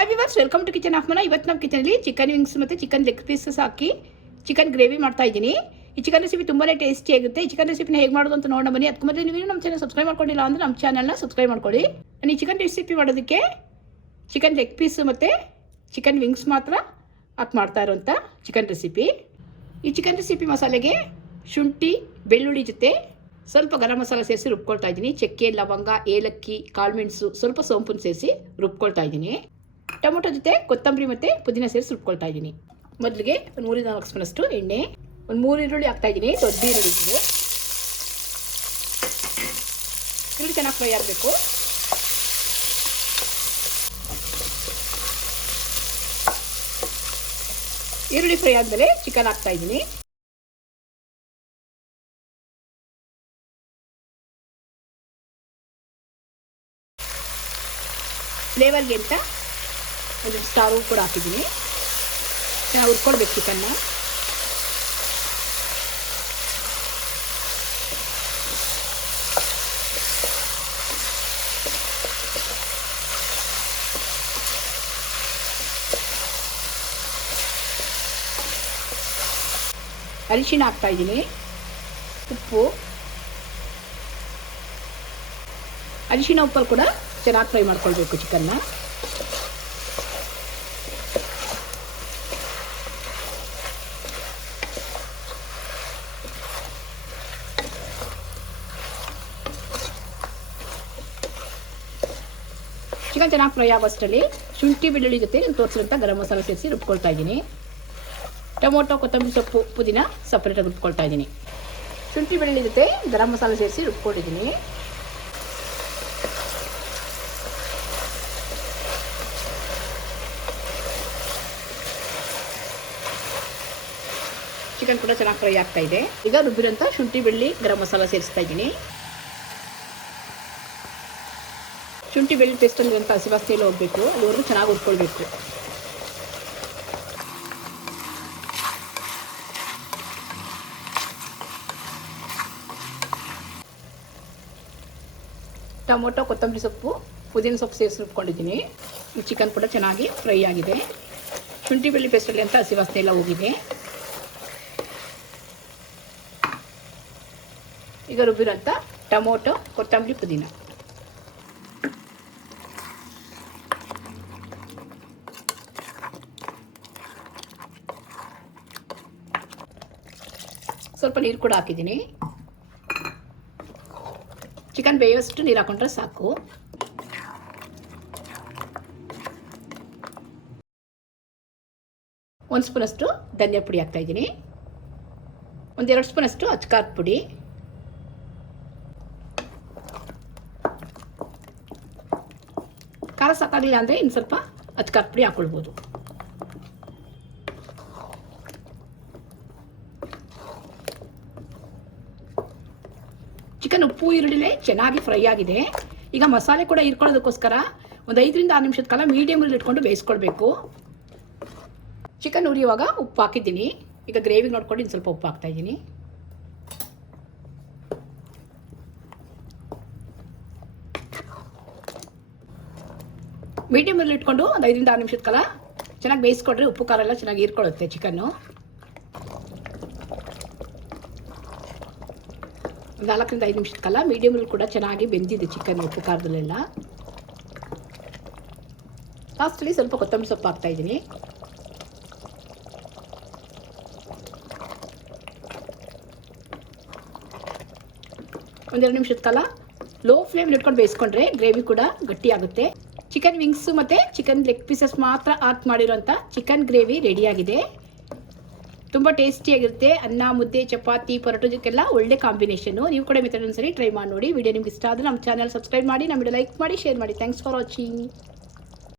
Hi viewers welcome to kitchen of ಮನ ಇವತ್ತು ನಮ್ಮ ಕಿಚನಲ್ಲಿ ಚಿಕನ್ ವಿಂಗ್ಸ್ ಮತ್ತು ಚಿಕನ್ ಲೆಗ್ ಪೀಸಸ್ ಹಾಕಿ ಚಿಕನ್ ಗ್ರೇವಿ ಮಾಡ್ತಾ ಇದ್ದೀನಿ. ಈ ಚಿಕನ್ ರೆಸಿಪಿ ತುಂಬಾ ಟೇಸ್ಟಿ ಆಗುತ್ತೆ. ಈ ಚಿಕನ್ ರೆಸಿಪಿನ ಹೇಗೆ ಮಾಡೋದು ಅಂತ ನೋಡೋಣ ಬನ್ನಿ. ಅದಕ್ಕೆ ಮೊದಲು ನೀವು ನಮ್ಮ ಚಾನಲ್ ಸಬ್ಸ್ಕ್ರೈಬ್ ಮಾಡ್ಕೊಂಡಿಲ್ಲ ಅಂದರೆ ನಮ್ಮ ಚಾನಲ್ನ ಸಬ್ಸ್ಕ್ರೈಬ್ ಮಾಡ್ಕೊಳ್ಳಿ. ನಾನು ಈ ಚಿಕನ್ ರೆಸಿಪಿ ಮಾಡೋದಕ್ಕೆ ಚಿಕನ್ ಲೆಗ್ ಪೀಸು ಮತ್ತು ಚಿಕನ್ ವಿಂಗ್ಸ್ ಮಾತ್ರ ಹಾಕಿ ಮಾಡ್ತಾ ಇರೋಂಥ ಚಿಕನ್ ರೆಸಿಪಿ ಈ ಚಿಕನ್ ರೆಸಿಪಿ ಮಸಾಲೆಗೆ ಶುಂಠಿ, ಬೆಳ್ಳುಳ್ಳಿ ಜೊತೆ ಸ್ವಲ್ಪ ಗರಂ ಮಸಾಲ ಸೇರಿಸಿ ರುಬ್ಕೊಳ್ತಾ ಇದ್ದೀನಿ. ಚಕ್ಕೆ, ಲವಂಗ, ಏಲಕ್ಕಿ ಕಾಳುಮೆಣಸು ಸ್ವಲ್ಪ ಸೋಂಪನ್ನು ಸೇರಿಸಿ ರುಬ್ಕೊಳ್ತಾ ಇದ್ದೀನಿ. ಟೊಮೊಟೊ ಜೊತೆ ಕೊತ್ತಂಬರಿ ಮತ್ತು ಪುದೀನ ಸೇರಿ ಸುಟ್ಕೊಳ್ತಾ ಇದ್ದೀನಿ. ಮೊದಲಿಗೆ ಒಂದು ಮೂರಿಂದ ನಾಲ್ಕು ಸ್ಪೂನಷ್ಟು ಎಣ್ಣೆ, ಒಂದು ಮೂರು ಈರುಳ್ಳಿ ಹಾಕ್ತಾ ಇದ್ದೀನಿ. ದೊಡ್ಡ ಈರುಳ್ಳಿ ಈರುಳ್ಳಿ ಚೆನ್ನಾಗಿ ಫ್ರೈ ಆಗಬೇಕು. ಈರುಳ್ಳಿ ಫ್ರೈ ಆದಮೇಲೆ ಚಿಕನ್ ಹಾಕ್ತಾ ಇದ್ದೀನಿ. ಫ್ಲೇವರ್ಗೆ ಅಂತ ಒಂದು ಸ್ಟಾರು ಕೂಡ ಹಾಕಿದ್ದೀನಿ ಚೆನ್ನಾಗಿ ಹುರ್ಕೊಳ್ಬೇಕು ಚಿಕನ್ನ ಅರಿಶಿಣ ಹಾಕ್ತಾ ಇದ್ದೀನಿ ಉಪ್ಪು ಅರಿಶಿಣ ಉಪ್ಪಲ್ಲಿ ಕೂಡ ಚೆನ್ನಾಗಿ ಫ್ರೈ ಮಾಡ್ಕೊಳ್ಬೇಕು ಚಿಕನ್ನ ಚಿಕನ್ ಚೆನ್ನಾಗಿ ಫ್ರೈ ಆಗೋಷ್ಟರಲ್ಲಿ ಶುಂಠಿ ಬೆಳ್ಳುಳ್ಳಿ ಜೊತೆ ನಾನು ತೋರಿಸಿದಂಥ ಗರಂ ಮಸಾಲ ಸೇರಿಸಿ ರುಬ್ಕೊಳ್ತಾ ಇದ್ದೀನಿ. ಟೊಮೊಟೊ ಕೊತ್ತಂಬರಿ ಸೊಪ್ಪು ಪುದೀನ ಸಪ್ರೇಟಾಗಿ ರುಬ್ಕೊಳ್ತಾ ಇದ್ದೀನಿ. ಶುಂಠಿ ಬೆಳ್ಳುಳ್ಳಿ ಜೊತೆ ಗರಂ ಮಸಾಲ ಸೇರಿಸಿ ರುಬ್ಕೊಂಡಿದ್ದೀನಿ. ಚಿಕನ್ ಕೂಡ ಚೆನ್ನಾಗಿ ಫ್ರೈ ಆಗ್ತಾ ಇದೆ. ಈಗ ರುಬ್ಬಿರೋಂಥ ಶುಂಠಿ ಬೆಳ್ಳಿ ಗರಂ ಮಸಾಲ ಸೇರಿಸ್ತಾ ಇದ್ದೀನಿ. ಶುಂಠಿ ಬೆಳ್ಳಿ ಪೇಸ್ಟಲ್ಲಿ ಅಂತ ಹಸಿವಾಸ್ತಿಯಲ್ಲಿ ಹೋಗಬೇಕು. ಅಲ್ಲಿವರೆಗೂ ಚೆನ್ನಾಗಿ ಉಟ್ಕೊಳ್ಬೇಕು ಟೊಮೊಟೊ, ಕೊತ್ತಂಬರಿ ಸೊಪ್ಪು, ಪುದೀನ ಸೊಪ್ಪು ಸೇರಿಸಿ ರುಬ್ಕೊಂಡಿದ್ದೀನಿ. ಚಿಕನ್ ಕೂಡ ಚೆನ್ನಾಗಿ ಫ್ರೈ ಆಗಿದೆ. ಶುಂಠಿ ಬೆಳ್ಳಿ ಪೇಸ್ಟಲ್ಲಿ ಅಂತ ಹಸಿ ವಾಸನೆ ಎಲ್ಲ ಹೋಗಿದೆ. ಈಗ ರುಬ್ಬಿರೋಂಥ ಟೊಮೊಟೊ, ಕೊತ್ತಂಬರಿ, ಪುದೀನ. ಸ್ವಲ್ಪ ನೀರು ಕೂಡ ಹಾಕಿದ್ದೀನಿ. ಚಿಕನ್ ಬೇಯೋಷ್ಟು ನೀರು ಹಾಕೊಂಡ್ರೆ ಸಾಕು. ಒಂದು ಸ್ಪೂನಷ್ಟು ಧನಿಯಾ ಪುಡಿ ಹಾಕ್ತಾ ಇದ್ದೀನಿ. ಒಂದೆರಡು ಸ್ಪೂನಷ್ಟು ಅಚ್ಕಾರದ ಪುಡಿ. ಖಾರ ಸಾಕಾಗಲಿಲ್ಲ ಅಂದರೆ ಇನ್ನು ಸ್ವಲ್ಪ ಅಚ್ಕಾರದ ಪುಡಿ ಹಾಕ್ಕೊಳ್ಬೋದು ಚಿಕನ್ ಉಪ್ಪು ಈರುಳ್ಳಿಲೆ ಚೆನ್ನಾಗಿ ಫ್ರೈ ಆಗಿದೆ. ಈಗ ಮಸಾಲೆ ಕೂಡ ಇರ್ಕೊಳ್ಳೋದಕ್ಕೋಸ್ಕರ ಒಂದು ಐದರಿಂದ ಆರು ನಿಮಿಷದ ಕಾಲ ಮೀಡಿಯಮಲ್ಲಿ ಇಟ್ಕೊಂಡು ಬೇಯಿಸ್ಕೊಳ್ಬೇಕು. ಚಿಕನ್ ಉರಿಯುವಾಗ ಉಪ್ಪು ಹಾಕಿದ್ದೀನಿ. ಈಗ ಗ್ರೇವಿಗೆ ನೋಡ್ಕೊಂಡು ಇನ್ನು ಸ್ವಲ್ಪ ಉಪ್ಪು ಹಾಕ್ತಾ ಇದ್ದೀನಿ. ಮೀಡಿಯಮಲ್ಲಿ ಇಟ್ಕೊಂಡು ಒಂದು ಐದರಿಂದ ಆರು ನಿಮಿಷದ ಕಾಲ ಚೆನ್ನಾಗಿ ಬೇಯಿಸ್ಕೊಂಡ್ರೆ ಉಪ್ಪು ಖಾರ ಎಲ್ಲ ಚೆನ್ನಾಗಿ ಹೀರ್ಕೊಳ್ಳುತ್ತೆ ಚಿಕನ್ನು ನಾಲ್ಕರಿಂದ ಐದು ನಿಮಿಷದ ಕಾಲ ಮೀಡಿಯಮಲ್ಲಿ ಕೂಡ ಚೆನ್ನಾಗಿ ಬೆಂದಿದೆ ಚಿಕನ್ ಉಪ್ಪು, ಖಾರದಲ್ಲೆಲ್ಲ. ಲಾಸ್ಟಲ್ಲಿ ಸ್ವಲ್ಪ ಕೊತ್ತಂಬರಿ ಸೊಪ್ಪು ಹಾಕ್ತಾ ಇದ್ದೀನಿ. ಒಂದೆರಡು ನಿಮಿಷದ ಕಾಲ ಲೋ ಫ್ಲೇಮ್ ಇಟ್ಕೊಂಡು ಬೇಯಿಸ್ಕೊಂಡ್ರೆ ಗ್ರೇವಿ ಕೂಡ ಗಟ್ಟಿಯಾಗುತ್ತೆ ಚಿಕನ್ ವಿಂಗ್ಸು ಮತ್ತು ಚಿಕನ್ ಲೆಗ್ ಪೀಸಸ್ ಮಾತ್ರ ಹಾಕಿ ಮಾಡಿರೋಂಥ ಚಿಕನ್ ಗ್ರೇವಿ ರೆಡಿಯಾಗಿದೆ ತುಂಬ ಟೇಸ್ಟಿಯಾಗಿರುತ್ತೆ ಅನ್ನ, ಮುದ್ದೆ, ಚಪಾತಿ ಪರೋಟೋದಕ್ಕೆಲ್ಲ ಒಳ್ಳೆ ಕಾಂಬಿನೇಷನು ನೀವು ಕೂಡ ಮೆಥಡ್ ಒಂದ್ಸರಿ ಟ್ರೈ ಮಾಡಿ ನೋಡಿ. ವಿಡಿಯೋ ನಿಮ್ಗೆ ಇಷ್ಟ ಆದರೆ ನಮ್ಮ ಚಾನಲ್ ಸಬ್ಸ್ಕ್ರೈಬ್ ಮಾಡಿ, ನಮ್ಮ ಲೈಕ್ ಮಾಡಿ ಶೇರ್ ಮಾಡಿ. Thanks for watching